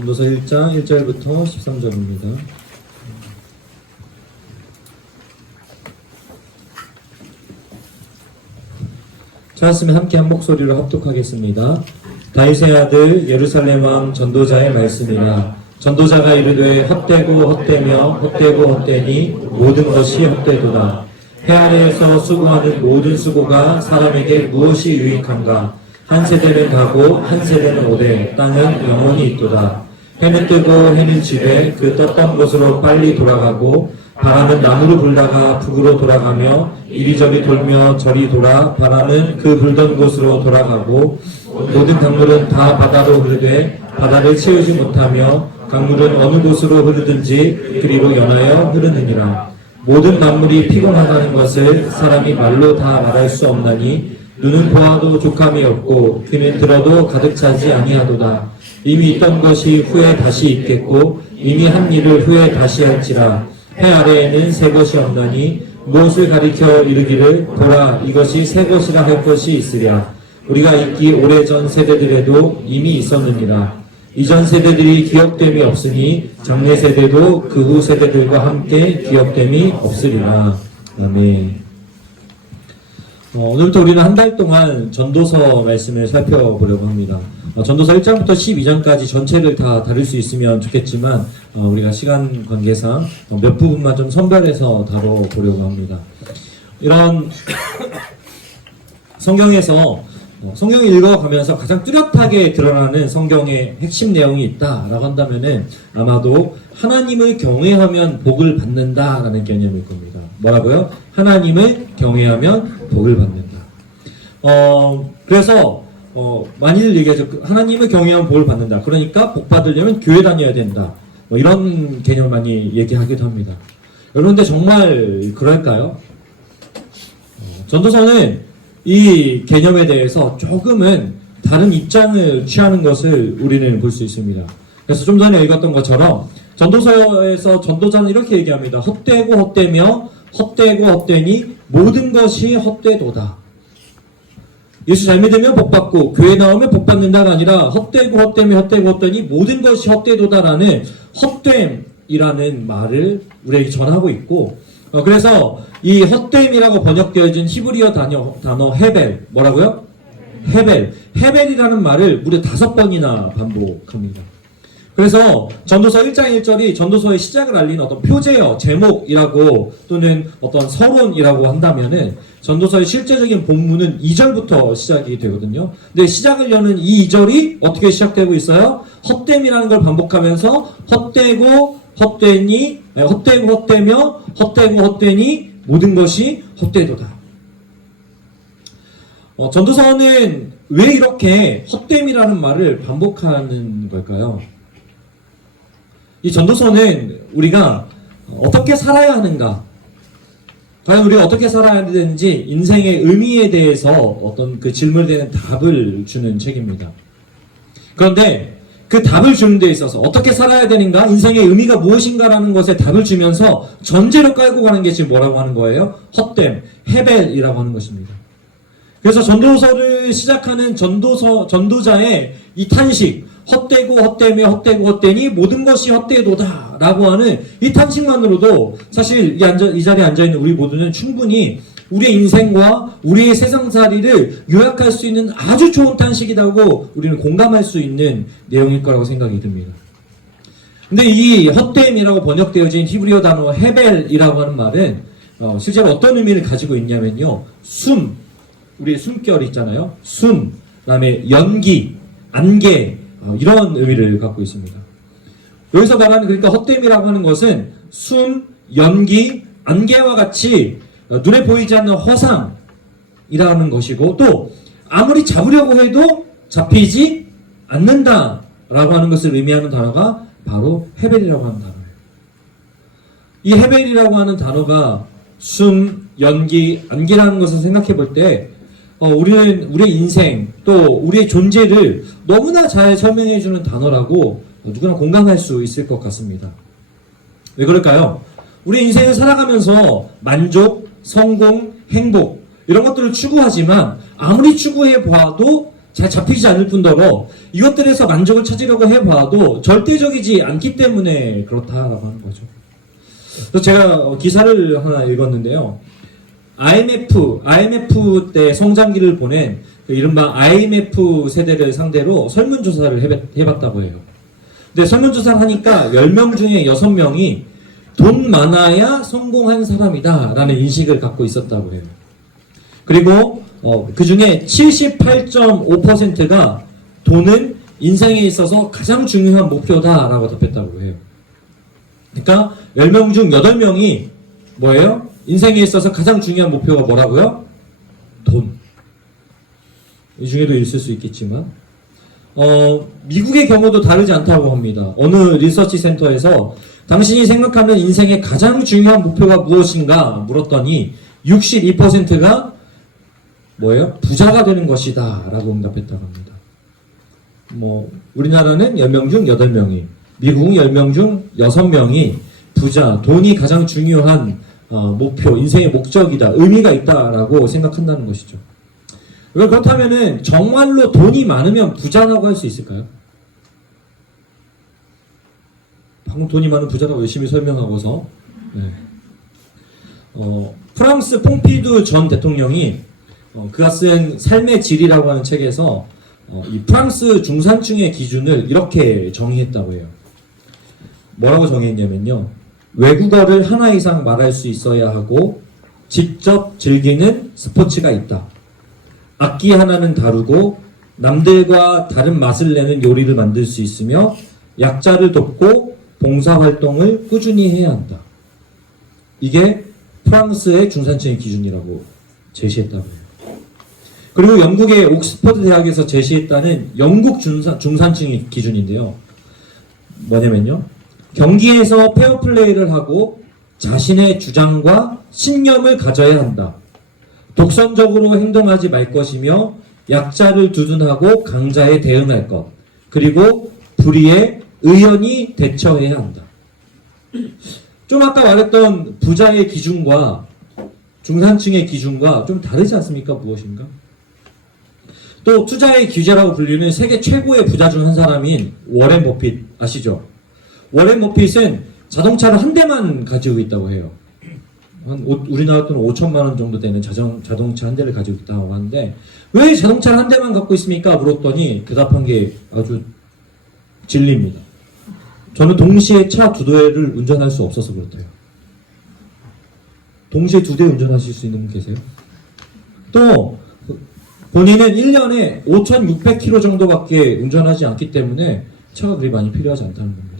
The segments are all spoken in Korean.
전도서 1장 1절부터 13절입니다. 찾았으면 함께 한 목소리로 합독하겠습니다. 다윗의 아들 예루살렘 왕 전도자의 말씀이라. 전도자가 이르되 헛되고 헛되며 헛되고 헛되니 모든 것이 헛되도다. 해 아래에서 수고하는 모든 수고가 사람에게 무엇이 유익한가? 한 세대는 가고 한 세대는 오되 땅은 영원히 있도다. 해는 뜨고 해는 지되 그 떴던 곳으로 빨리 돌아가고 바람은 남으로 불다가 북으로 돌아가며 이리저리 돌며 저리 돌아 바람은 그 불던 곳으로 돌아가고 모든 강물은 다 바다로 흐르되 바다를 채우지 못하며 강물은 어느 곳으로 흐르든지 그리로 연하여 흐르느니라. 모든 만물이 피곤하다는 것을 사람이 말로 다 말할 수 없나니 눈은 보아도 족함이 없고 귀는 들어도 가득 차지 아니하도다. 이미 있던 것이 후에 다시 있겠고 이미 한 일을 후에 다시 할지라. 해 아래에는 새 것이 없나니 무엇을 가리켜 이르기를 보라 이것이 새 것이라 할 것이 있으랴. 우리가 있기 오래전 세대들에도 이미 있었느니라. 이전 세대들이 기억됨이 없으니 장래 세대도 그 후 세대들과 함께 기억됨이 없으리라. 아멘. 오늘부터 우리는 한 달 동안 전도서 말씀을 살펴보려고 합니다. 전도서 1장부터 12장까지 전체를 다 다룰 수 있으면 좋겠지만 우리가 시간 관계상 몇 부분만 좀 선별해서 다뤄보려고 합니다. 이런 성경에서 성경을 읽어가면서 가장 뚜렷하게 드러나는 성경의 핵심 내용이 있다라고 한다면은 아마도 하나님을 경외하면 복을 받는다라는 개념일 겁니다. 뭐라고요? 하나님을 경외하면 복을 받는다. 그래서 많이들 얘기하죠. 하나님을 경외하면 복을 받는다. 그러니까 복 받으려면 교회 다녀야 된다. 이런 개념을 많이 얘기하기도 합니다. 여러분들 정말 그럴까요? 전도서는 이 개념에 대해서 조금은 다른 입장을 취하는 것을 우리는 볼 수 있습니다. 그래서 좀 전에 읽었던 것처럼 전도서에서 전도자는 이렇게 얘기합니다. 헛되고 헛되며 헛되고 헛되니 모든 것이 헛되도다. 예수 잘 믿으면 복받고 교회 나오면 복받는다가 아니라 헛되고 헛되며 헛되고 헛되니 모든 것이 헛되도다라는 헛됨이라는 말을 우리에게 전하고 있고 그래서 이 헛됨이라고 번역되어진 히브리어 단어 헤벨 뭐라고요? 헤벨이라는 말을 무려 5번이나 반복합니다. 그래서 전도서 1장 1절이 전도서의 시작을 알리는 어떤 표제어, 제목이라고 또는 어떤 서론이라고 한다면은 전도서의 실제적인 본문은 2절부터 시작이 되거든요. 근데 시작을 여는 이 2절이 어떻게 시작되고 있어요? 헛됨이라는 걸 반복하면서 헛되고 헛되니 헛되고 헛되며 헛되고 헛되니 모든 것이 헛되도다. 전도서는 왜 이렇게 헛됨이라는 말을 반복하는 걸까요? 이 전도서는 우리가 어떻게 살아야 하는가, 과연 우리가 어떻게 살아야 되는지 인생의 의미에 대해서 어떤 그 질문에 대한 답을 주는 책입니다. 그런데 그 답을 주는 데 있어서 어떻게 살아야 되는가, 인생의 의미가 무엇인가라는 것에 답을 주면서 전제로 깔고 가는 게 지금 뭐라고 하는 거예요? 헛됨, 헤벨이라고 하는 것입니다. 그래서 전도서를 시작하는 전도자의 이 탄식, 헛되고 헛되며 헛되고 헛되니 모든 것이 헛되도다 라고 하는 이 탄식만으로도 사실 이 자리에 앉아있는 우리 모두는 충분히 우리의 인생과 우리의 세상살이를 요약할 수 있는 아주 좋은 탄식이라고 우리는 공감할 수 있는 내용일 거라고 생각이 듭니다. 근데 이 헛됨이라고 번역되어진 히브리어 단어 헤벨이라고 하는 말은 실제로 어떤 의미를 가지고 있냐면요, 우리의 숨결 있잖아요. 그 다음에 연기, 안개, 이런 의미를 갖고 있습니다. 여기서 말하는 그러니까 헛됨이라고 하는 것은 연기, 안개와 같이 눈에 보이지 않는 허상이라는 것이고, 또 아무리 잡으려고 해도 잡히지 않는다라고 하는 것을 의미하는 단어가 바로 헤벨이라고 하는 단어예요. 이 헤벨이라고 하는 단어가 연기, 안개라는 것을 생각해 볼 때 우리는 우리의 인생 또 우리의 존재를 너무나 잘 설명해 주는 단어라고 누구나 공감할 수 있을 것 같습니다. 왜 그럴까요? 우리 인생을 살아가면서 만족, 성공, 행복 이런 것들을 추구하지만 아무리 추구해 봐도 잘 잡히지 않을 뿐더러 이것들에서 만족을 찾으려고 해봐도 절대적이지 않기 때문에 그렇다라고 하는 거죠. 그래서 제가 기사를 하나 읽었는데요. IMF 때 성장기를 보낸 그 이른바 IMF 세대를 상대로 설문조사를 해봤다고 해요. 근데 설문조사를 하니까 10명 중에 6명이 돈 많아야 성공한 사람이다 라는 인식을 갖고 있었다고 해요. 그리고 그 중에 78.5%가 돈은 인생에 있어서 가장 중요한 목표다라고 답했다고 해요. 그러니까 10명 중 8명이 뭐예요? 인생에 있어서 가장 중요한 목표가 뭐라고요? 돈. 이 중에도 있을 수 있겠지만 미국의 경우도 다르지 않다고 합니다. 어느 리서치 센터에서 당신이 생각하는 인생의 가장 중요한 목표가 무엇인가 물었더니 62%가 뭐예요? 부자가 되는 것이다 라고 응답했다고 합니다. 우리나라는 10명 중 8명이, 미국은 10명 중 6명이 부자, 돈이 가장 중요한 목표, 인생의 목적이다, 의미가 있다라고 생각한다는 것이죠. 그렇다면은 정말로 돈이 많으면 부자라고 할 수 있을까요? 방금 돈이 많은 부자라고 열심히 설명하고서 프랑스 퐁피두 전 대통령이 그가 쓴 삶의 질이라고 하는 책에서 이 프랑스 중산층의 기준을 이렇게 정의했다고 해요. 뭐라고 정의했냐면요. 외국어를 하나 이상 말할 수 있어야 하고 직접 즐기는 스포츠가 있다. 악기 하나는 다루고 남들과 다른 맛을 내는 요리를 만들 수 있으며 약자를 돕고 봉사활동을 꾸준히 해야 한다. 이게 프랑스의 중산층의 기준이라고 제시했다고 해요. 그리고 영국의 옥스퍼드 대학에서 제시했다는 영국 중산층의 기준인데요. 뭐냐면요. 경기에서 페어플레이를 하고 자신의 주장과 신념을 가져야 한다. 독선적으로 행동하지 말 것이며 약자를 두둔하고 강자에 대응할 것. 그리고 불의에 의연히 대처해야 한다. 좀 아까 말했던 부자의 기준과 중산층의 기준과 좀 다르지 않습니까? 무엇인가? 또 투자의 규제라고 불리는 세계 최고의 부자 중 한 사람인 워렌 버핏 아시죠? 워렌 버핏은 자동차를 한 대만 가지고 있다고 해요. 우리나라 돈 5천만 원 정도 되는 자동차 한 대를 가지고 있다고 하는데 왜 자동차를 한 대만 갖고 있습니까? 물었더니 대답한 게 아주 진리입니다. 저는 동시에 차 2대를 운전할 수 없어서 그렇대요. 동시에 2대 운전하실 수 있는 분 계세요? 또 본인은 1년에 5,600km 정도밖에 운전하지 않기 때문에 차가 그리 많이 필요하지 않다는 겁니다.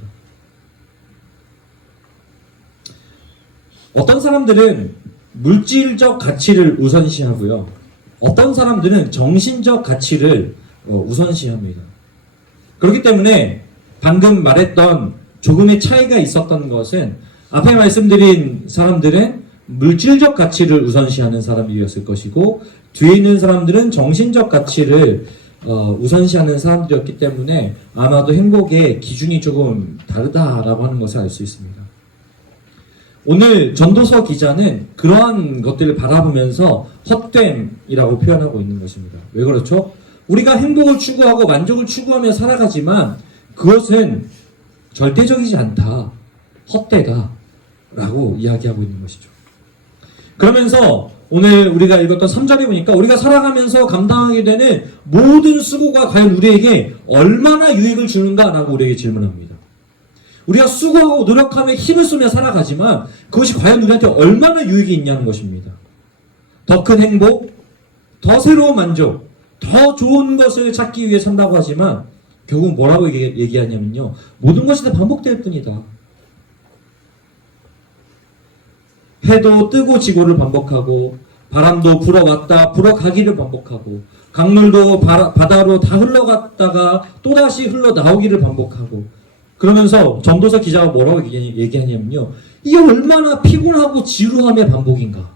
어떤 사람들은 물질적 가치를 우선시하고요. 어떤 사람들은 정신적 가치를 우선시합니다. 그렇기 때문에 방금 말했던 조금의 차이가 있었던 것은 앞에 말씀드린 사람들은 물질적 가치를 우선시하는 사람이었을 것이고 뒤에 있는 사람들은 정신적 가치를 우선시하는 사람들이었기 때문에 아마도 행복의 기준이 조금 다르다라고 하는 것을 알 수 있습니다. 오늘 전도서 기자는 그러한 것들을 바라보면서 헛됨이라고 표현하고 있는 것입니다. 왜 그렇죠? 우리가 행복을 추구하고 만족을 추구하며 살아가지만 그것은 절대적이지 않다. 헛되다. 라고 이야기하고 있는 것이죠. 그러면서 오늘 우리가 읽었던 3절에 보니까 우리가 살아가면서 감당하게 되는 모든 수고가 과연 우리에게 얼마나 유익을 주는가라고 우리에게 질문합니다. 우리가 수고하고 노력하며 힘을 쏘며 살아가지만 그것이 과연 우리한테 얼마나 유익이 있냐는 것입니다. 더 큰 행복, 더 새로운 만족, 더 좋은 것을 찾기 위해 산다고 하지만 결국 뭐라고 얘기하냐면요. 모든 것이 다 반복될 뿐이다. 해도 뜨고 지고를 반복하고 바람도 불어왔다 불어가기를 반복하고 강물도 바다로 다 흘러갔다가 또다시 흘러나오기를 반복하고 그러면서 전도서 기자가 뭐라고 얘기하냐면요. 이게 얼마나 피곤하고 지루함의 반복인가.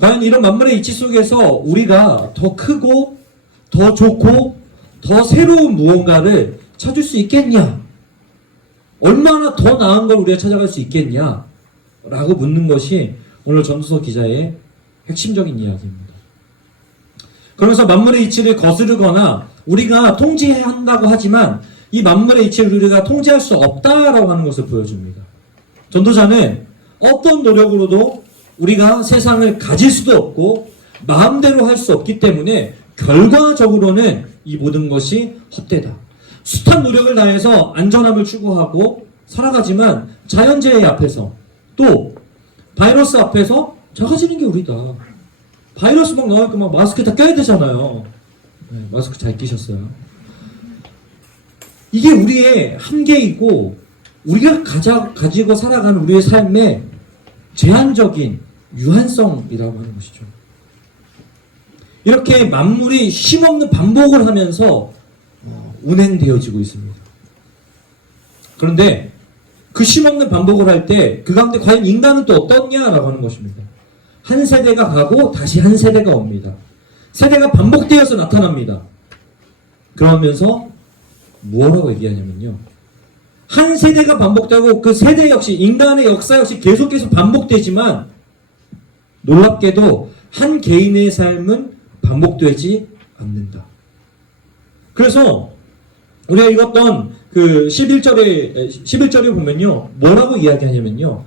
과연 이런 만물의 이치 속에서 우리가 더 크고 더 좋고 더 새로운 무언가를 찾을 수 있겠냐? 얼마나 더 나은 걸 우리가 찾아갈 수 있겠냐? 라고 묻는 것이 오늘 전도서 기자의 핵심적인 이야기입니다. 그러면서 만물의 이치를 거스르거나 우리가 통제해야 한다고 하지만 이 만물의 이치를 우리가 통제할 수 없다라고 하는 것을 보여줍니다. 전도자는 어떤 노력으로도 우리가 세상을 가질 수도 없고 마음대로 할 수 없기 때문에 결과적으로는 이 모든 것이 헛되다. 숱한 노력을 다해서 안전함을 추구하고 살아가지만 자연재해 앞에서 또 바이러스 앞에서 작아지는 게 우리다. 바이러스 막 나오니까 막 마스크 다 껴야 되잖아요. 네, 마스크 잘 끼셨어요. 이게 우리의 한계이고 우리가 가지고 살아가는 우리의 삶의 제한적인 유한성이라고 하는 것이죠. 이렇게 만물이 쉼없는 반복을 하면서 운행되어지고 있습니다. 그런데 그 쉼없는 반복을 할 때 그 가운데 과연 인간은 또 어떻냐라고 하는 것입니다. 한 세대가 가고 다시 한 세대가 옵니다. 세대가 반복되어서 나타납니다. 그러면서 뭐라고 얘기하냐면요. 한 세대가 반복되고 그 세대 역시 인간의 역사 역시 계속해서 반복되지만 놀랍게도 한 개인의 삶은 반복되지 않는다. 그래서 우리가 읽었던 그 11절에 보면요. 뭐라고 이야기하냐면요.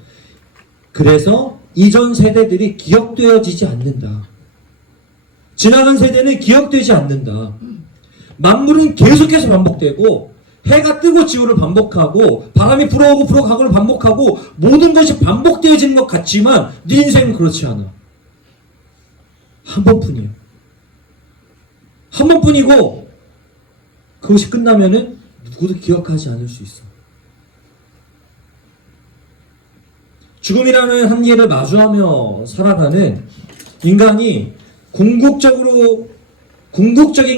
그래서 이전 세대들이 기억되어지지 않는다. 지나간 세대는 기억되지 않는다. 만물은 계속해서 반복되고 해가 뜨고 지우를 반복하고 바람이 불어오고 불어가고를 반복하고 모든 것이 반복되어지는 것 같지만 네 인생은 그렇지 않아. 한 번뿐이야. 한 번뿐이고 그것이 끝나면은 누구도 기억하지 않을 수 있어. 죽음이라는 한계를 마주하며 살아가는 인간이 궁극적인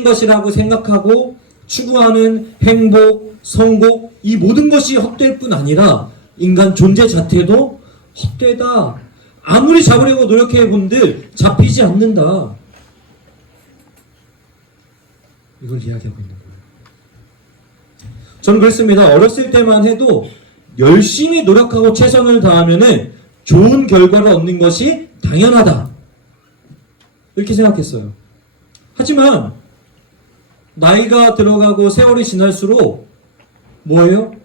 것이라고 생각하고 추구하는 행복, 성공, 이 모든 것이 헛될 뿐 아니라 인간 존재 자체도 헛되다. 아무리 잡으려고 노력해 본들 잡히지 않는다. 이걸 이야기하고 있는 거예요. 저는 그렇습니다. 어렸을 때만 해도 열심히 노력하고 최선을 다하면은 좋은 결과를 얻는 것이 당연하다. 이렇게 생각했어요. 하지만 나이가 들어가고 세월이 지날수록 뭐예요?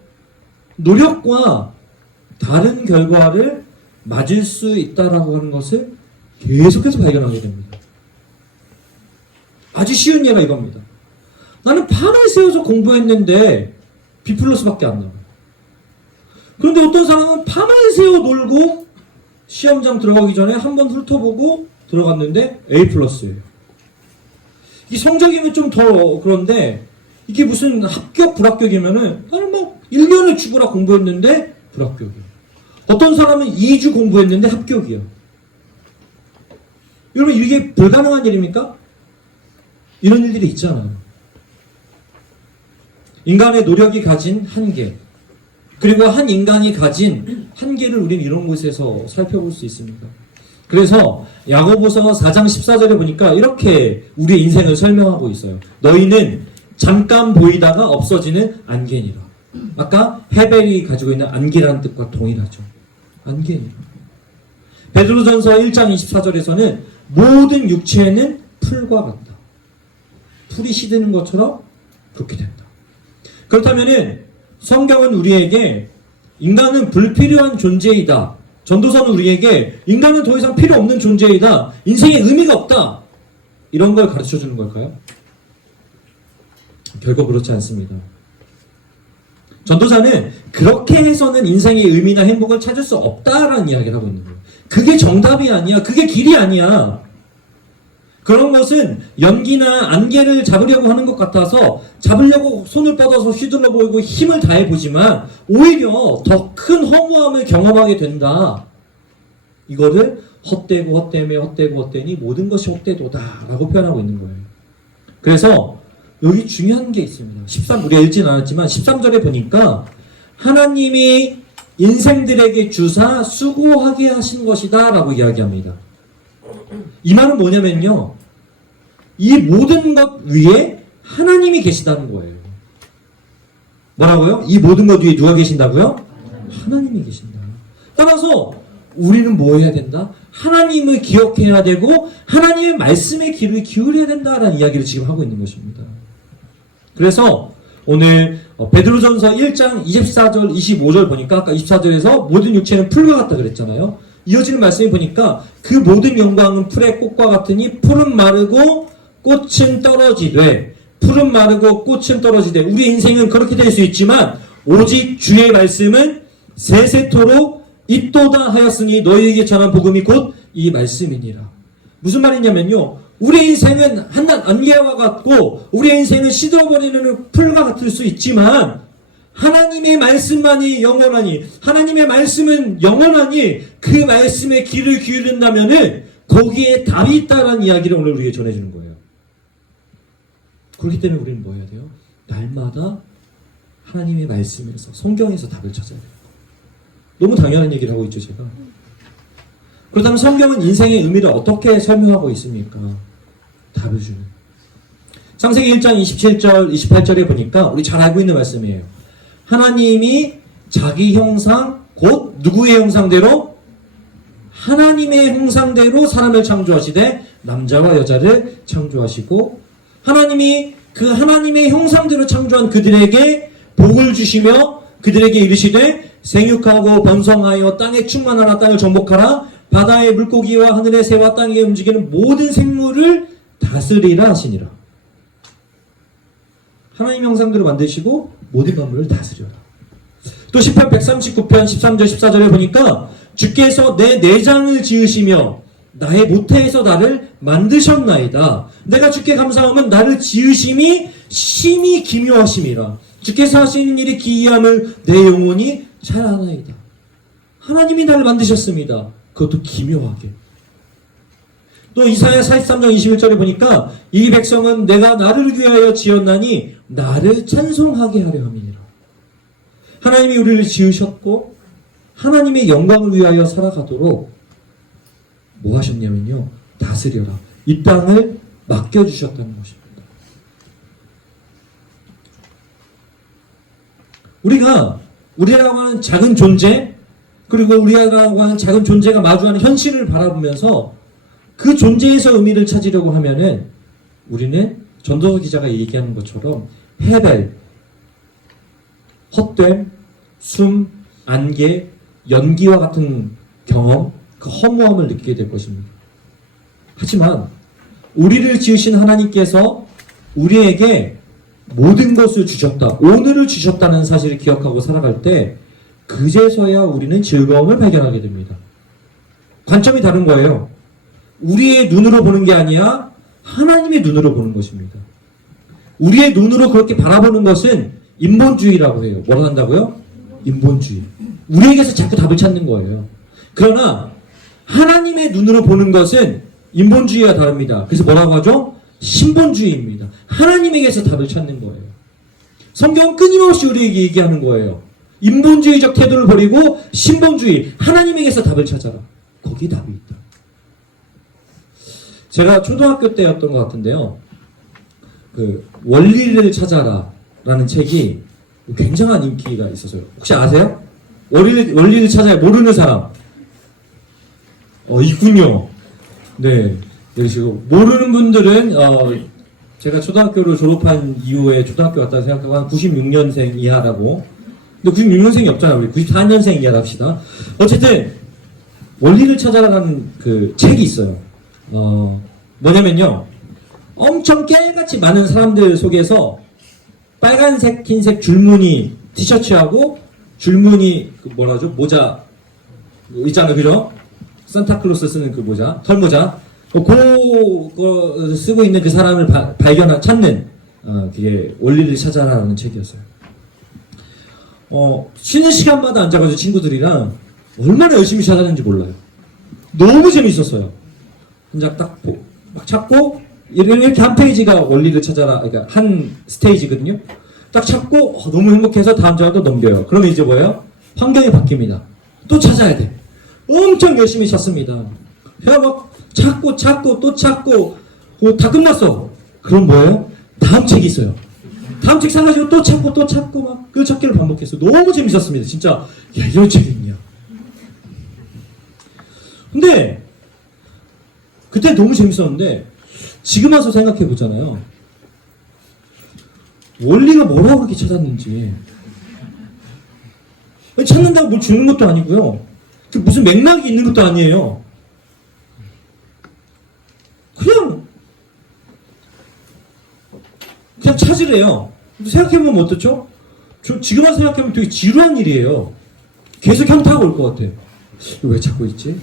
노력과 다른 결과를 맞을 수 있다라고 하는 것을 계속해서 발견하게 됩니다. 아주 쉬운 예가 이겁니다. 나는 밤을 새워서 공부했는데 B 플러스밖에 안 나와요. 그런데 어떤 사람은 밤을 새워 놀고 시험장 들어가기 전에 한번 훑어보고 들어갔는데 A 플러스예요. 이 성적이면 좀 더 그런데 이게 무슨 합격 불합격이면은 나는 막 1년을 죽으라 공부했는데 불합격이에요. 어떤 사람은 2주 공부했는데 합격이에요. 여러분 이게 불가능한 일입니까? 이런 일들이 있잖아요. 인간의 노력이 가진 한계, 그리고 한 인간이 가진 한계를 우리는 이런 곳에서 살펴볼 수 있습니다. 그래서 야고보서 4장 14절에 보니까 이렇게 우리의 인생을 설명하고 있어요. 너희는 잠깐 보이다가 없어지는 안개니라. 아까 헤벨이 가지고 있는 안개라는 뜻과 동일하죠. 안개니라. 베드로전서 1장 24절에서는 모든 육체는 풀과 같다. 풀이 시드는 것처럼 그렇게 된다. 그렇다면은 성경은 우리에게 인간은 불필요한 존재이다. 전도서는 우리에게 인간은 더 이상 필요 없는 존재이다. 인생에 의미가 없다. 이런 걸 가르쳐 주는 걸까요? 결코 그렇지 않습니다. 전도자는 그렇게 해서는 인생의 의미나 행복을 찾을 수 없다라는 이야기를 하고 있는 거예요. 그게 정답이 아니야. 그게 길이 아니야. 그런 것은 연기나 안개를 잡으려고 하는 것 같아서 잡으려고 손을 뻗어서 휘둘러 보이고 힘을 다해 보지만 오히려 더 큰 허무함을 경험하게 된다. 이거를 헛되고 헛되며 헛되고 헛되니 모든 것이 헛되도다 라고 표현하고 있는 거예요. 그래서 여기 중요한 게 있습니다. 우리가 읽진 않았지만 13절에 보니까 하나님이 인생들에게 주사 수고하게 하신 것이다 라고 이야기합니다. 이 말은 뭐냐면요. 이 모든 것 위에 하나님이 계시다는 거예요. 뭐라고요? 이 모든 것 위에 누가 계신다고요? 하나님이 계신다. 따라서 우리는 뭐 해야 된다? 하나님을 기억해야 되고 하나님의 말씀에 귀를 기울여야 된다라는 이야기를 지금 하고 있는 것입니다. 그래서 오늘 베드로전서 1장 24절 25절 보니까 아까 24절에서 모든 육체는 풀과 같다 그랬잖아요. 이어지는 말씀이 보니까 그 모든 영광은 풀의 꽃과 같으니 풀은 마르고 꽃은 떨어지되, 풀은 마르고 꽃은 떨어지되, 우리 인생은 그렇게 될 수 있지만 오직 주의 말씀은 세세토록 있도다 하였으니 너희에게 전한 복음이 곧 이 말씀이니라. 무슨 말이냐면요, 우리 인생은 한낱 안개와 같고 우리의 인생은 시들어버리는 풀과 같을 수 있지만 하나님의 말씀만이 영원하니, 하나님의 말씀은 영원하니 그 말씀에 귀를 기울인다면은 거기에 답이 있다라는 이야기를 오늘 우리에게 전해주는 거예요. 그렇기 때문에 우리는 뭐 해야 돼요? 날마다 하나님의 말씀에서, 성경에서 답을 찾아야 돼요. 너무 당연한 얘기를 하고 있죠, 제가. 그렇다면 성경은 인생의 의미를 어떻게 설명하고 있습니까? 답을 주는. 창세기 1장 27절, 28절에 보니까 우리 잘 알고 있는 말씀이에요. 하나님이 자기 형상, 곧 누구의 형상대로? 하나님의 형상대로 사람을 창조하시되 남자와 여자를 창조하시고, 하나님이 그 하나님의 형상대로 창조한 그들에게 복을 주시며 그들에게 이르시되 생육하고 번성하여 땅에 충만하라, 땅을 정복하라, 바다의 물고기와 하늘의 새와 땅에 움직이는 모든 생물을 다스리라 하시니라. 하나님 형상대로 만드시고 모든 만물을 다스려라. 또 시편 139편 13절 14절에 보니까 주께서 내 내장을 지으시며 나의 모태에서 나를 만드셨나이다. 내가 주께 감사함은 나를 지으심이 심히 기묘하심이라. 주께서 하시는 일이 기이함을 내 영혼이 잘 아나이다. 하나님이 나를 만드셨습니다. 그것도 기묘하게. 또 이사야 43장 21절에 보니까 이 백성은 내가 나를 위하여 지었나니 나를 찬송하게 하려 함이니라. 하나님이 우리를 지으셨고 하나님의 영광을 위하여 살아가도록 뭐 하셨냐면요, 다스려라. 이 땅을 맡겨주셨다는 것입니다. 우리라고 하는 작은 존재, 그리고 우리라고 하는 작은 존재가 마주하는 현실을 바라보면서 그 존재에서 의미를 찾으려고 하면은 우리는 전도서 기자가 얘기하는 것처럼 해벨, 헛됨, 숨, 안개, 연기와 같은 경험, 그 허무함을 느끼게 될 것입니다. 하지만 우리를 지으신 하나님께서 우리에게 모든 것을 주셨다, 오늘을 주셨다는 사실을 기억하고 살아갈 때 그제서야 우리는 즐거움을 발견하게 됩니다. 관점이 다른 거예요. 우리의 눈으로 보는 게 아니라 하나님의 눈으로 보는 것입니다. 우리의 눈으로 그렇게 바라보는 것은 인본주의라고 해요. 뭐라고 한다고요? 인본주의. 우리에게서 자꾸 답을 찾는 거예요. 그러나 하나님의 눈으로 보는 것은 인본주의와 다릅니다. 그래서 뭐라고 하죠? 신본주의입니다. 하나님에게서 답을 찾는 거예요. 성경은 끊임없이 우리에게 얘기하는 거예요. 인본주의적 태도를 버리고 신본주의, 하나님에게서 답을 찾아라. 거기에 답이 있다. 제가 초등학교 때였던 것 같은데요, 그 원리를 찾아라 라는 책이 굉장한 인기가 있었어요. 혹시 아세요? 원리를 찾아야 모르는 사람 있군요. 네, 그러시고 모르는 분들은 제가 초등학교를 졸업한 이후에 초등학교 갔다 생각하고 한 96년생 이하라고. 근데 96년생이 없잖아. 우리 94년생 이하 합시다. 어쨌든 원리를 찾아라는 그 책이 있어요. 뭐냐면요, 엄청 깨알같이 많은 사람들 속에서 빨간색, 흰색 줄무늬 티셔츠하고 줄무늬 그 뭐라죠? 모자 있잖아요, 그죠? 산타클로스 쓰는 그 모자, 털모자. 그거 쓰고 있는 그 사람을 찾는 그게 원리를 찾아라는 책이었어요. 쉬는 시간마다 앉아가지고 친구들이랑 얼마나 열심히 찾았는지 몰라요. 너무 재밌었어요. 혼자 막 찾고, 이렇게 한 페이지가 원리를 찾아라, 그러니까 한 스테이지거든요. 딱 찾고 너무 행복해서 다음 장도 넘겨요. 그러면 이제 뭐예요? 환경이 바뀝니다. 또 찾아야 돼. 엄청 열심히 찾습니다. 그냥 막 찾고 또 찾고 다 끝났어. 그럼 뭐예요? 다음 책이 있어요. 다음 책 사가지고 또 찾고 막 그 찾기를 반복했어요. 너무 재밌었습니다. 진짜 야, 이런 책이 있냐. 근데 그때 너무 재밌었는데 지금 와서 생각해 보잖아요. 원리가 뭐라고 그렇게 찾았는지. 찾는다고 뭘 주는 것도 아니고요. 무슨 맥락이 있는 것도 아니에요. 그냥 찾으래요. 생각해보면 어떻죠? 지금 와서 생각해보면 되게 지루한 일이에요. 계속 현타가 올 것 같아. 이거 왜 찾고 있지?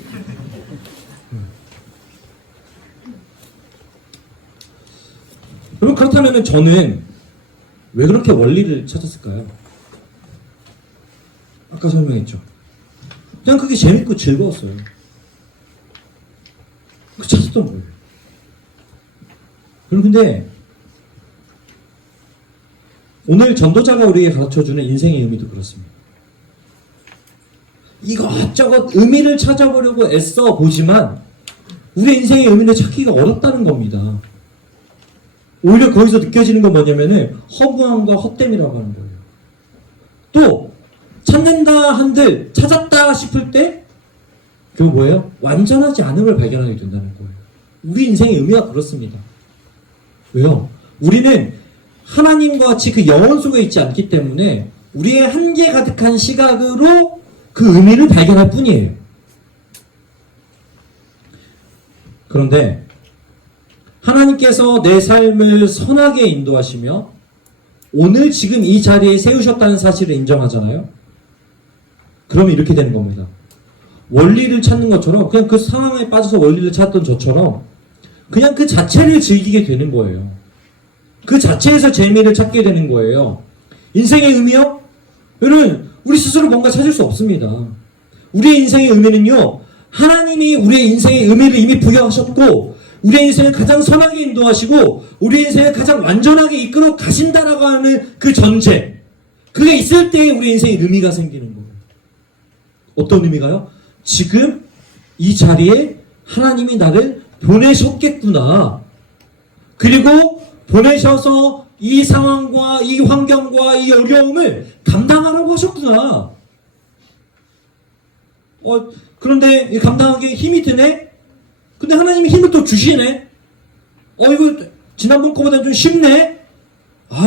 여러분, 그렇다면 저는 왜 그렇게 원리를 찾았을까요? 아까 설명했죠. 그냥 그게 재밌고 즐거웠어요. 그 찾았던 거예요. 여러분, 근데 오늘 전도자가 우리에게 가르쳐주는 인생의 의미도 그렇습니다. 이것저것 의미를 찾아보려고 애써 보지만 우리 인생의 의미를 찾기가 어렵다는 겁니다. 오히려 거기서 느껴지는 건 뭐냐면은 허무함과 헛됨이라고 하는 거예요. 또 찾는다 한들 찾았다 싶을 때 그거 뭐예요? 완전하지 않음을 발견하게 된다는 거예요. 우리 인생의 의미가 그렇습니다. 왜요? 우리는 하나님과 같이 그 영혼 속에 있지 않기 때문에 우리의 한계 가득한 시각으로 그 의미를 발견할 뿐이에요. 그런데 하나님께서 내 삶을 선하게 인도하시며 오늘 지금 이 자리에 세우셨다는 사실을 인정하잖아요. 그러면 이렇게 되는 겁니다. 원리를 찾는 것처럼 그냥 그 상황에 빠져서 원리를 찾던 저처럼 그냥 그 자체를 즐기게 되는 거예요. 그 자체에서 재미를 찾게 되는 거예요. 인생의 의미요? 여러분, 우리 스스로 뭔가 찾을 수 없습니다. 우리의 인생의 의미는요, 하나님이 우리의 인생의 의미를 이미 부여하셨고 우리의 인생을 가장 선하게 인도하시고 우리의 인생을 가장 완전하게 이끌어 가신다라고 하는 그 전제, 그게 있을 때에 우리의 인생의 의미가 생기는 거예요. 어떤 의미가요? 지금 이 자리에 하나님이 나를 보내셨겠구나. 그리고 보내셔서 이 상황과 이 환경과 이 어려움을 감당하라고 하셨구나. 그런데 감당하기에 힘이 드네? 근데 하나님이 힘을 또 주시네? 이거 지난번 거보다 좀 쉽네?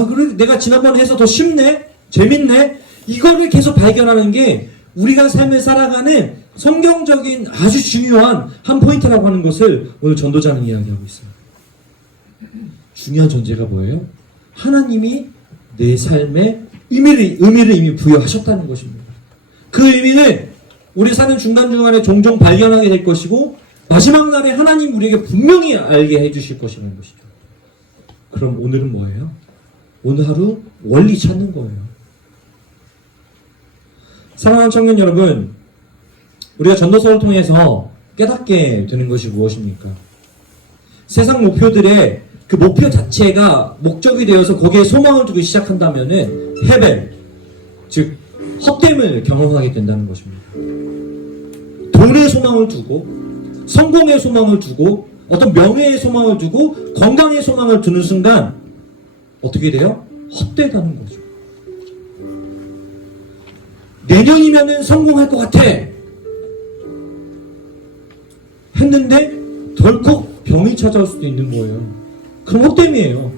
그래? 내가 지난번에 해서 더 쉽네? 재밌네? 이거를 계속 발견하는 게 우리가 삶을 살아가는 성경적인 아주 중요한 한 포인트라고 하는 것을 오늘 전도자는 이야기하고 있어요. 중요한 전제가 뭐예요? 하나님이 내 삶에 의미를 이미 부여하셨다는 것입니다. 그 의미는 우리 사는 중간중간에 종종 발견하게 될 것이고 마지막 날에 하나님 우리에게 분명히 알게 해주실 것이라는 것이죠. 그럼 오늘은 뭐예요? 오늘 하루 원리 찾는 거예요. 사랑하는 청년 여러분, 우리가 전도서를 통해서 깨닫게 되는 것이 무엇입니까? 세상 목표들의 그 목표 자체가 목적이 되어서 거기에 소망을 두기 시작한다면은 헤벨, 즉 헛됨을 경험하게 된다는 것입니다. 돈의 소망을 두고 성공의 소망을 두고 어떤 명예의 소망을 두고 건강의 소망을 두는 순간 어떻게 돼요? 헛되다는 거죠. 내년이면은 성공할 것 같아 했는데 덜컥 병이 찾아올 수도 있는 거예요. 그럼 헛됨이에요.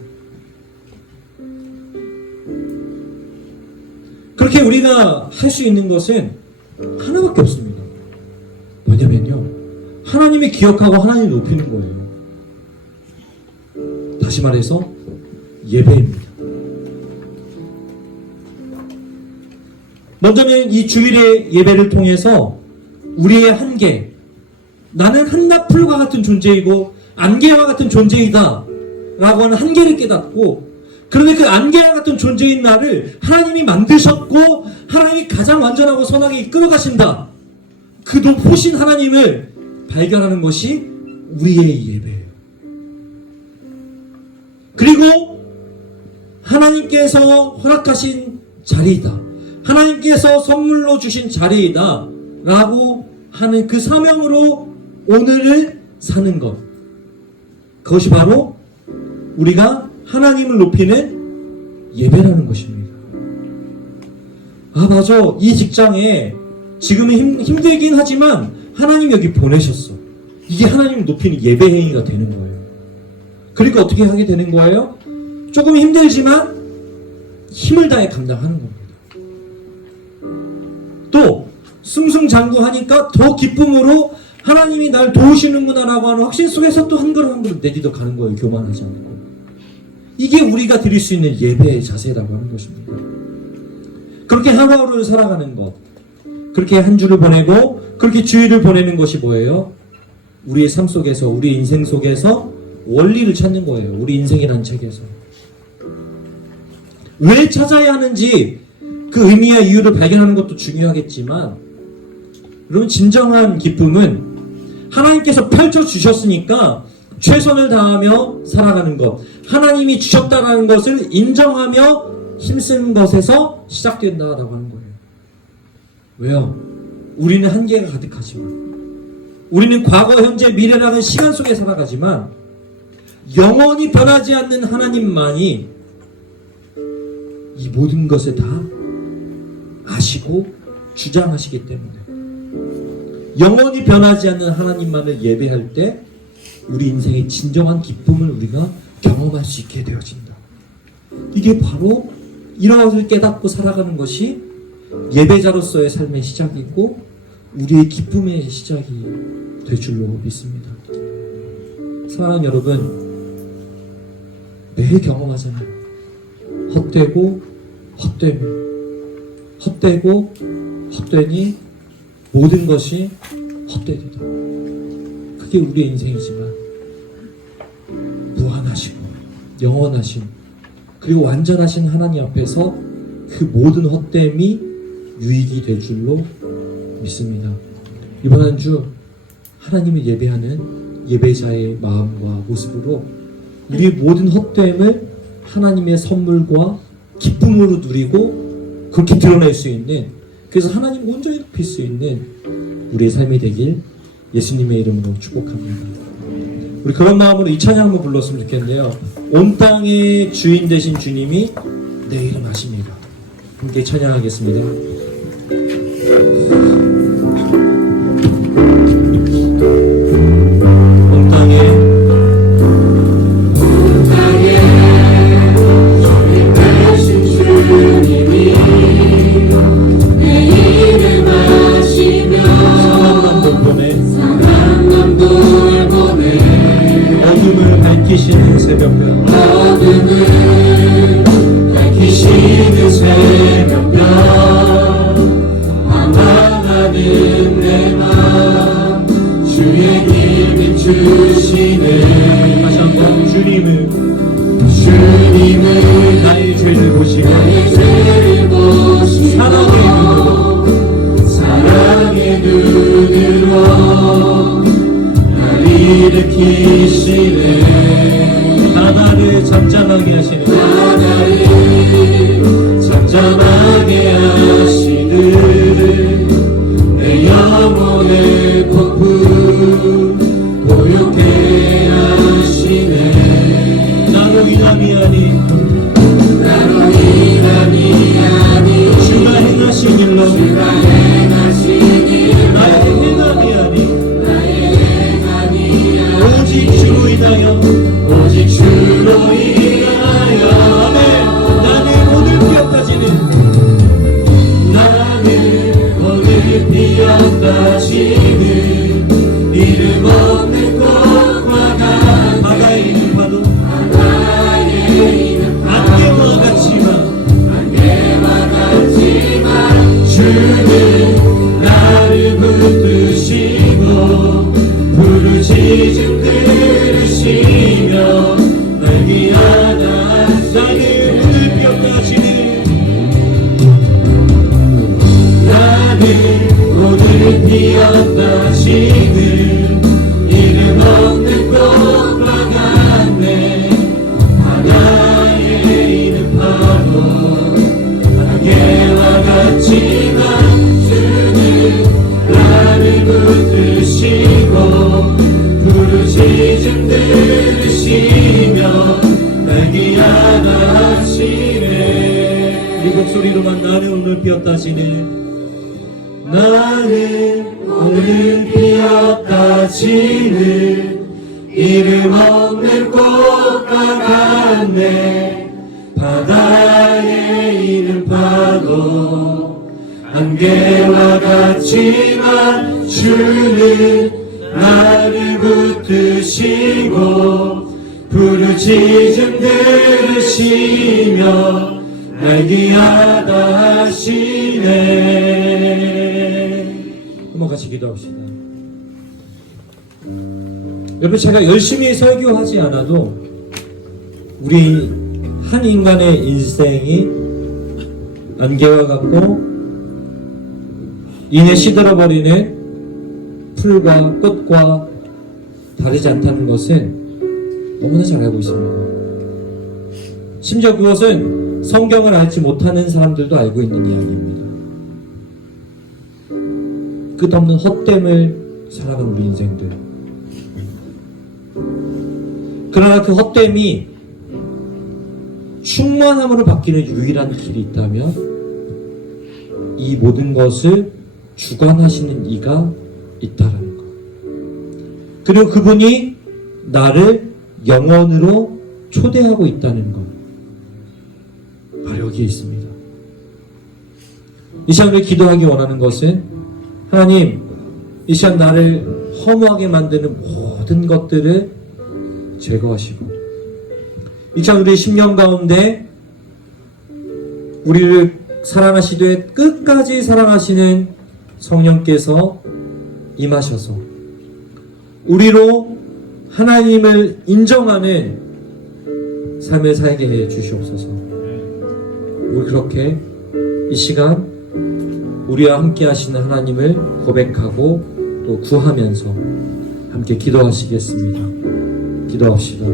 그렇게 우리가 할 수 있는 것은 하나밖에 없습니다. 뭐냐면요, 하나님이 기억하고 하나님을 높이는 거예요. 다시 말해서 예배입니다. 먼저는 이 주일의 예배를 통해서 우리의 한계, 나는 한나풀과 같은 존재이고 안개와 같은 존재이다 라고 하는 한계를 깨닫고, 그런데 그 안개와 같은 존재인 나를 하나님이 만드셨고 하나님이 가장 완전하고 선하게 이끌어 가신다, 그 높으신 하나님을 발견하는 것이 우리의 예배예요. 그리고 하나님께서 허락하신 자리이다, 하나님께서 선물로 주신 자리이다 라고 하는 그 사명으로 오늘을 사는 것, 그것이 바로 우리가 하나님을 높이는 예배라는 것입니다. 맞아, 이 직장에 지금은 힘들긴 하지만 하나님 여기 보내셨어. 이게 하나님을 높이는 예배 행위가 되는 거예요. 그러니까 어떻게 하게 되는 거예요? 조금 힘들지만 힘을 다해 감당하는 겁니다. 또 승승장구하니까 더 기쁨으로 하나님이 날 도우시는구나라고 하는 확신 속에서 또 한 걸음 한 걸음 내딛어 가는 거예요. 교만하지 않고. 이게 우리가 드릴 수 있는 예배의 자세라고 하는 것입니다. 그렇게 하루하루를 살아가는 것, 그렇게 한 주를 보내고 그렇게 주일을 보내는 것이 뭐예요? 우리의 삶 속에서, 우리 인생 속에서 원리를 찾는 거예요. 우리 인생이라는 책에서. 왜 찾아야 하는지 그 의미와 이유를 발견하는 것도 중요하겠지만, 여러분, 진정한 기쁨은 하나님께서 펼쳐주셨으니까 최선을 다하며 살아가는 것, 하나님이 주셨다는 것을 인정하며 힘쓰는 것에서 시작된다라고 하는 거예요. 왜요? 우리는 한계가 가득하지만, 우리는 과거, 현재, 미래라는 시간 속에 살아가지만 영원히 변하지 않는 하나님만이 이 모든 것을 다 아시고 주장하시기 때문에 영원히 변하지 않는 하나님만을 예배할 때 우리 인생의 진정한 기쁨을 우리가 경험할 수 있게 되어진다. 이게 바로 이런 것을 깨닫고 살아가는 것이 예배자로서의 삶의 시작이고 우리의 기쁨의 시작이 될 줄로 믿습니다. 사랑하는 여러분, 매일 경험하잖아요. 헛되고 헛되며 헛되고 헛되니 모든 것이 헛되리라. 그게 우리의 인생이지만 무한하시고 영원하신 그리고 완전하신 하나님 앞에서 그 모든 헛됨이 유익이 될 줄로 믿습니다. 이번 한 주 하나님을 예배하는 예배자의 마음과 모습으로 우리의 모든 헛됨을 하나님의 선물과 기쁨으로 누리고 그렇게 드러낼 수 있는, 그래서 하나님 온전히 높일 수 있는 우리의 삶이 되길 예수님의 이름으로 축복합니다. 우리 그런 마음으로 이 찬양 한번 불렀으면 좋겠는데요. 온 땅의 주인 되신 주님이 내 이름 아십니다. 함께 찬양하겠습니다. 밝히시는 새벽별 어둠을 밝히시는 새벽별 방황하는 내 맘 주의 길을 주시네. 다시 한번 주님을 나의 죄를 보시고 사랑의 눈으로 날 일으키시네. 나를 잠잠하게 하시는 나를 잠잠하게 하시는 내 영혼의 폭풍 고요케 하시네. 나로 인함이 아니 주가 행하신 일로 나의 행함이 아니 오직 주로 인하여 주로 인하여 아멘. 나는 오늘 피었다지는 이름 없는 꽃과 같네. 바다에 있는 파도 안개와 같지만 주는 나를 붙드시고 부르짖음 들으시며 오늘 피었다시는 이름 없는 꽃과 같네. 바다에 있는 파도 안개와 같지만 주는 나를 붙드시고 부르짖음 들으시며 날개 안아시네. 이 목소리로만 나는 오늘 피었다시네. 나는 오늘 피었다 지는 이름 없는 꽃과 같네. 바다에 있는 파도 안개와 같지만 주는 나를 붙드시고 부르짖음 들으시며 날 귀하다 하시네. 한번 같이 기도합시다. 여러분, 제가 열심히 설교하지 않아도 우리 한 인간의 인생이 안개와 같고 이내 시들어버리는 풀과 꽃과 다르지 않다는 것은 너무나 잘 알고 있습니다. 심지어 그것은 성경을 알지 못하는 사람들도 알고 있는 이야기입니다. 끝없는 헛됨을 살아가는 우리 인생들. 그러나 그 헛됨이 충만함으로 바뀌는 유일한 길이 있다면 이 모든 것을 주관하시는 이가 있다라는 것. 그리고 그분이 나를 영원으로 초대하고 있다는 것. 바로 여기에 있습니다. 이 시간 우리 기도하기 원하는 것은 하나님, 이 시간 나를 허무하게 만드는 모든 것들을 제거하시고 이 시간 우리의 심령 가운데 우리를 사랑하시되 끝까지 사랑하시는 성령께서 임하셔서 우리로 하나님을 인정하는 삶을 살게 해 주시옵소서. 우리 그렇게 이 시간 우리와 함께 하시는 하나님을 고백하고 또 구하면서 함께 기도하시겠습니다. 기도합시다.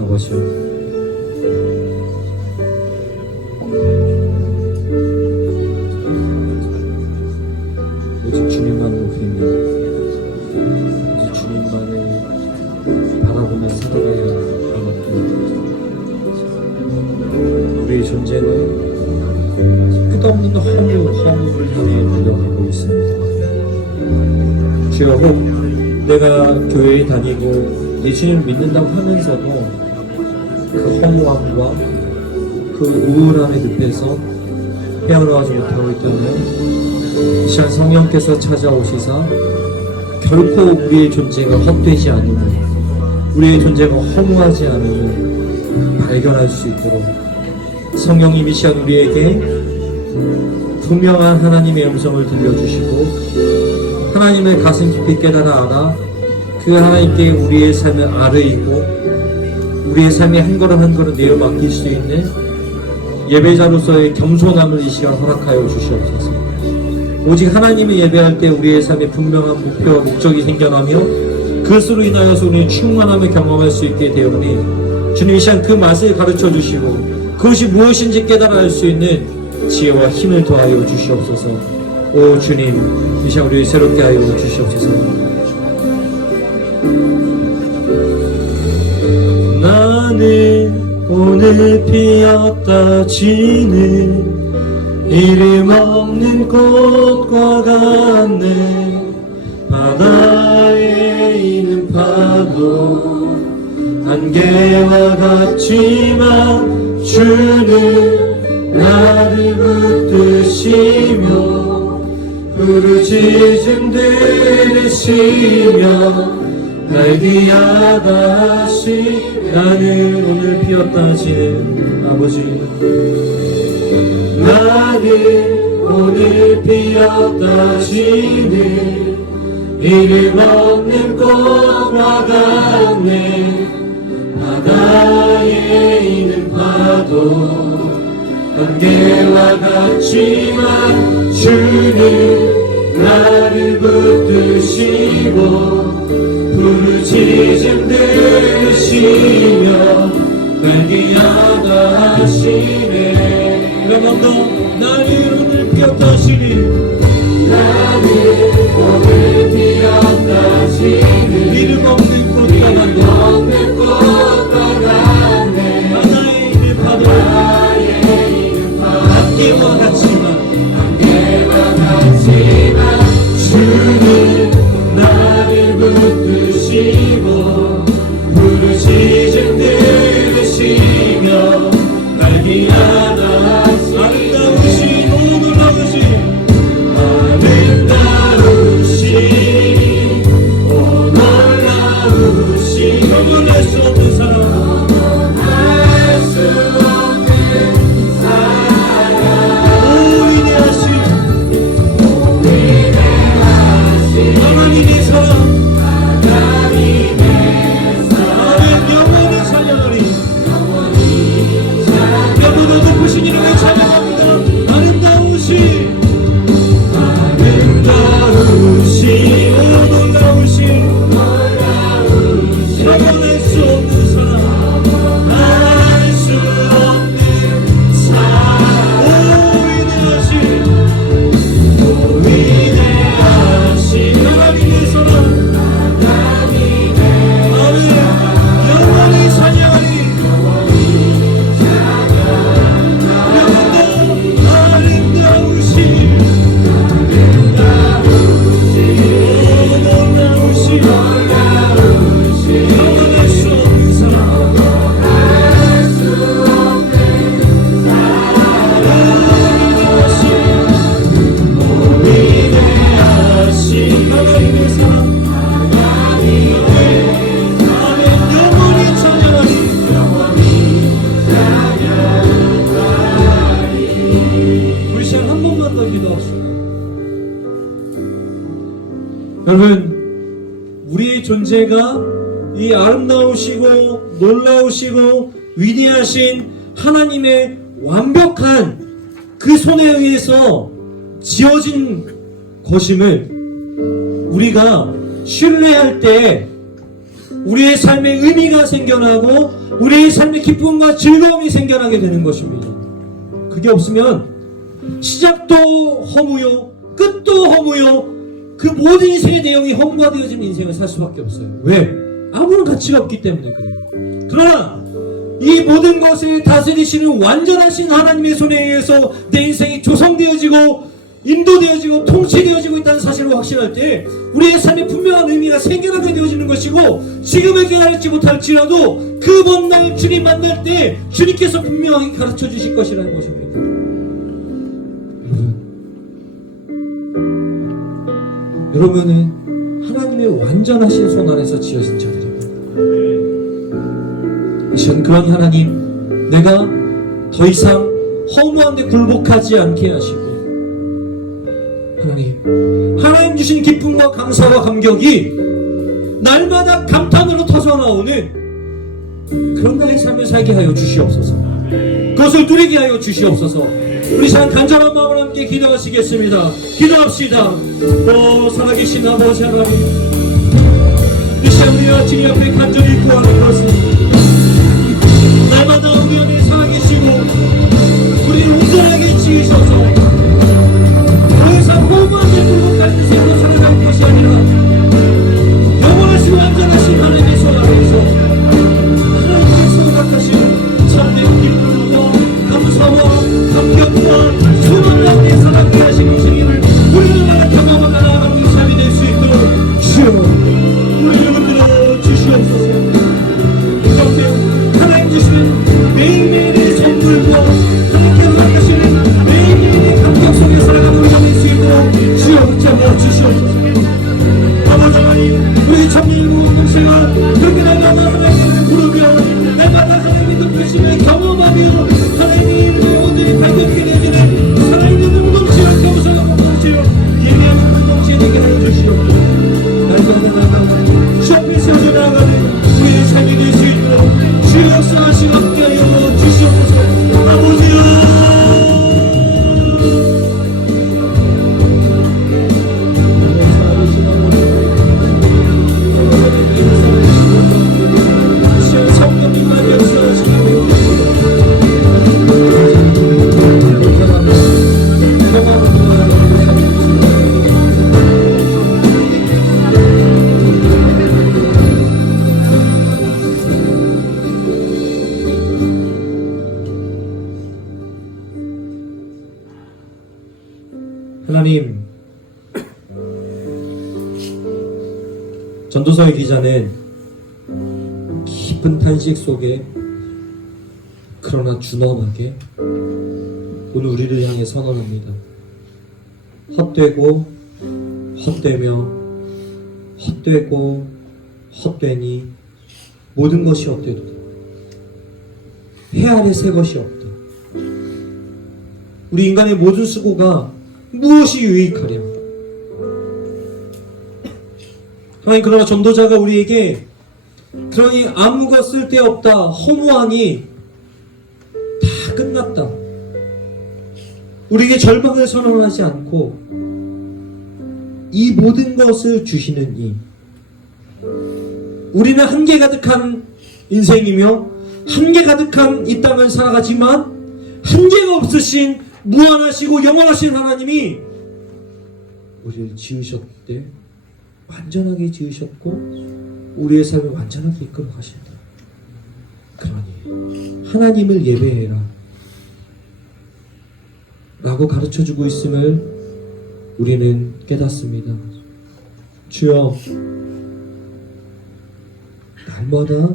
아버지요, 오직 주님만을 부르며 오직 주님만을 바라보며 살아가야 하는 우리의 존재는 끝없는 허무를 향해 달려가고 있습니다. 주여, 혹 내가 교회에 다니고 예수님을 믿는다고 하면서도 그 허무함과 그 우울함의 늪에서 헤어나오지 못하고 있다면 이 시간 성령께서 찾아오시사 결코 우리의 존재가 헛되지 않으며 우리의 존재가 허무하지 않으며 발견할 수 있도록 성령님 이 시간 우리에게 분명한 하나님의 음성을 들려주시고 하나님의 가슴 깊이 깨달아 알아 그 하나님께 우리의 삶을 아뢰이고 우리의 삶의 한 걸음 한 걸음 내어 맡길 수 있는 예배자로서의 겸손함을 이 시간 허락하여 주시옵소서. 오직 하나님을 예배할 때 우리의 삶에 분명한 목표와 목적이 생겨나며 그것으로 인하여서 우리는 충만함을 경험할 수 있게 되오니 주님 이 시간 그 맛을 가르쳐 주시고 그것이 무엇인지 깨달아 알 수 있는 지혜와 힘을 더하여 주시옵소서. 오 주님, 이 시간 우리를 새롭게 하여 주시옵소서. 나는 오늘 피었다 지는 이름 없는 꽃과 같네. 바다에 있는 파도 안개와 같지만 주는 나를 붙드시며 부르짖음 들으시며 날 귀하다 하시. 나는 오늘 피었다 지는 아버지, 나는 오늘 피었다 지는 이름 없는 꽃과 같네. 바다에 있는 파도 안개와 같지만 주는 나를 붙드시고 부르짖음 들으시며 날 귀하다 하시네. 여러분도 나는 오늘 피었다 하시니 나는 오늘 피었다 하시니 이름 없는 꽃과 같네. 바다에 있는 파도 안개와 같지만 하나님의 사랑 영원히 찬양하리. 우리 시간 한 번만 더 기도합시다. 여러분, 우리의 존재가 이 아름다우시고 놀라우시고 위대하신 하나님의 완벽한 그 손에 의해서 지어진 것임을 우리가 신뢰할 때 우리의 삶에 의미가 생겨나고 우리의 삶에 기쁨과 즐거움이 생겨나게 되는 것입니다. 그게 없으면 시작도 허무요 끝도 허무요 그 모든 인생의 내용이 허무화되어지는 인생을 살 수밖에 없어요. 왜? 아무런 가치가 없기 때문에 그래요. 그러나 이 모든 것을 다스리시는 완전하신 하나님의 손에 의해서 내 인생이 조성되어지고 인도되어지고 통치되어지고 있다는 사실을 확신할 때 우리의 삶에 분명한 의미가 생겨나게 되어지는 것이고 지금을 깨달지 못할지라도 그 먼날 주님 만날 때 주님께서 분명하게 가르쳐 주실 것이라는 것입니다. 여러분은 하나님의 완전하신 손 안에서 지어진 자들입니다. 이전 그런 하나님, 내가 더 이상 허무한 데 굴복하지 않게 하시고 하나님 주신 기쁨과 감사와 감격이 날마다 감탄으로 터져나오는 그런 나의 삶을 살게 하여 주시옵소서. 그것을 누리게 하여 주시옵소서. 우리 참 간절한 마음을 함께 기도하시겠습니다. 기도합시다. 살아계신 아버지 하나님, 이 시간 우리와 주님 앞에 간절히 구하는 것은 날마다 우리 안에 살아계시고 우리를 온전하게 지으셔서 더 이상 허무한 데 굴복하는 인생으로 살아갈 것이 아니라 영원하신 완전하신 하나님의 손 안에서 하나님의 생각하신 참된 기쁨과 감사와 감격과 소망을 함께 살아가게 하신 인생임을 우리는 나라 경험하고 나아가는 이 삶이 될 수 있도록 주여 우리를 흔들어 주시옵소서. 그렇게 하나님 주시는 매일매일의 선물과 하나님께서 허락하시는 매일매일의 감격 속에 살아가는 우리가 될 수 있도록 주여 붙잡아 주시옵소서. 아버지 하나님, 우리 참일구 공동체가 그렇게 날마다 하나님을 부르며 날마다 하나님의 뜻하심을 경험하며 하나님의 이름을 온전히 발견하게 되는 살아있는 공동체와 겸손한 공동체요 예배하는 공동체 되게 하여 주시옵소서. 날마다 주 앞에 세워져 나아가는 우리의 삶이 될 수 있도록 주의 역사하시 함께 하여 주시옵소서. 아버지요, 하나님, 전도서의 기자는 깊은 탄식 속에 그러나 준엄하게 오늘 우리를 향해 선언합니다. 헛되고 헛되며 헛되고 헛되니 모든 것이 헛되도다. 해 아래 새 것이 없다. 우리 인간의 모든 수고가 무엇이 유익하랴. 하나님, 그러나 전도자가 우리에게 그러니 아무것 쓸데없다, 허무하니 다 끝났다, 우리에게 절망을 선언하지 않고 이 모든 것을 주시는 이, 우리는 한계 가득한 인생이며 한계 가득한 이 땅을 살아가지만 한계가 없으신 무한하시고 영원하신 하나님이 우리를 지으셨대 완전하게 지으셨고 우리의 삶을 완전하게 이끌어 가신다. 그러니 하나님을 예배해라 라고 가르쳐주고 있음을 우리는 깨닫습니다. 주여, 날마다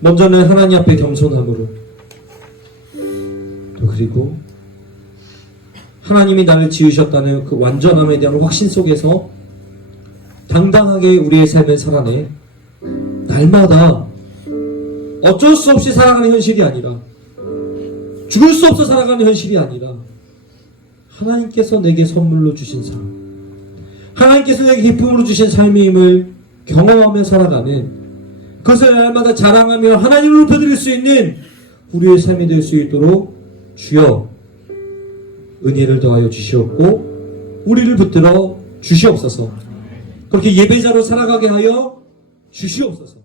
먼저는 하나님 앞에 겸손함으로, 또 그리고 하나님이 나를 지으셨다는 그 완전함에 대한 확신 속에서 당당하게 우리의 삶을 살아내 날마다 어쩔 수 없이 살아가는 현실이 아니라, 죽을 수 없어 살아가는 현실이 아니라, 하나님께서 내게 선물로 주신 삶, 하나님께서 내게 기쁨으로 주신 삶임을 경험하며 살아가는, 그것을 날마다 자랑하며 하나님을 높여드릴 수 있는 우리의 삶이 될 수 있도록 주여 은혜를 더하여 주시옵고 우리를 붙들어 주시옵소서. 그렇게 예배자로 살아가게 하여 주시옵소서.